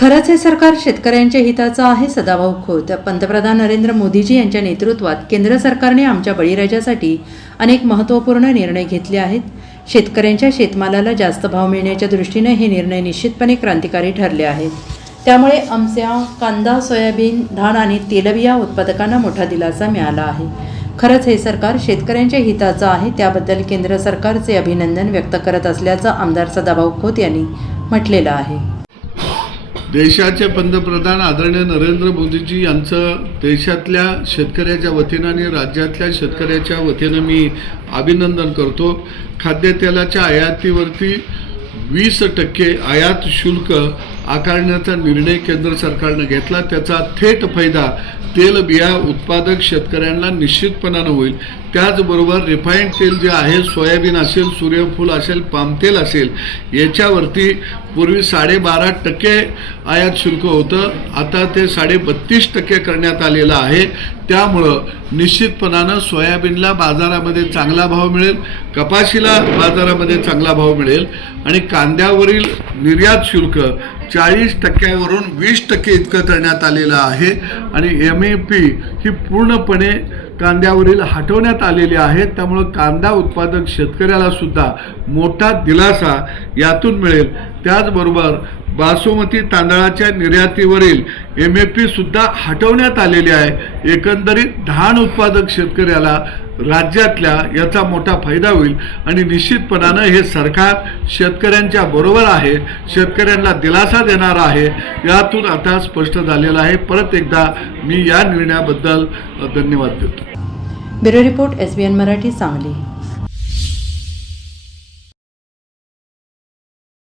खरंच हे सरकार शेतकऱ्यांच्या हिताचं आहे सदाभाऊ खोत. पंतप्रधान नरेंद्र मोदीजी यांच्या नेतृत्वात केंद्र सरकारने आमच्या बळीराजासाठी अनेक महत्त्वपूर्ण निर्णय घेतले आहेत. शेतकऱ्यांच्या शेतमालाला जास्त भाव मिळण्याच्या दृष्टीने हे निर्णय निश्चितपणे क्रांतिकारी ठरले आहेत. त्यामुळे आमच्या कांदा सोयाबीन धान आणि तेलबिया उत्पादकांना मोठा दिलासा मिळाला आहे. खरंच हे सरकार शेतकऱ्यांच्या हिताचं आहे त्याबद्दल केंद्र सरकारचे अभिनंदन व्यक्त करत असल्याचं आमदार सदाभाऊ खोत यांनी म्हटलेलं आहे. देशाचे पंतप्रधान आदरणीय नरेंद्र मोदीजी यांचं देशातल्या शेतकऱ्याच्या वतीनं आणि राज्यातल्या शेतकऱ्याच्या वतीनं मी अभिनंदन करतो. खाद्यतेलाच्या आयातीवरती वीस टक्के आयात शुल्क आकारण्याचा निर्णय केंद्र सरकारनं घेतला. त्याचा थेट फायदा तेलबिया उत्पादक शेतकऱ्यांना निश्चितपणानं होईल. त्याचबरोबर रिफाईंड तेल जे आहे सोयाबीन असेल सूर्यफूल असेल पामतेल असेल याच्यावरती पूर्वी साडेबारा टक्के आयात शुल्क होतं. आता ते साडे बत्तीस टक्के करण्यात आलेलं आहे. त्यामुळं निश्चितपणानं सोयाबीनला बाजारामध्ये चांगला भाव मिळेल कपाशीला बाजारामध्ये चांगला भाव मिळेल आणि कांद्यावरील निर्यात शुल्क चाळीस टक्क्यावरून वीस टक्के इतकं करण्यात आलेलं आहे. आणि एम ए पी ही पूर्णपणे कांद्यावरील हटवण्यात आलेले आहेत त्यामुळं कांदा उत्पादक शेतकऱ्याला सुद्धा मोठा दिलासा यातून मिळेल. त्याचबरोबर बासमती तांदळाच्या निर्यातीवरील एम ए पी सुद्धा हटवण्यात आलेली आहे. एकंदरीत धान उत्पादक शेतकऱ्याला राज्यातल्या याचा मोठा फायदा होईल आणि निश्चितपणानं हे सरकार शेतकऱ्यांच्या बरोबर आहे शेतकऱ्यांना दिलासा देणार आहे यातून आता स्पष्ट झालेलं आहे. परत एकदा मी या निर्णयाबद्दल धन्यवाद देतो. Bureau report S B N Marathi Sangli.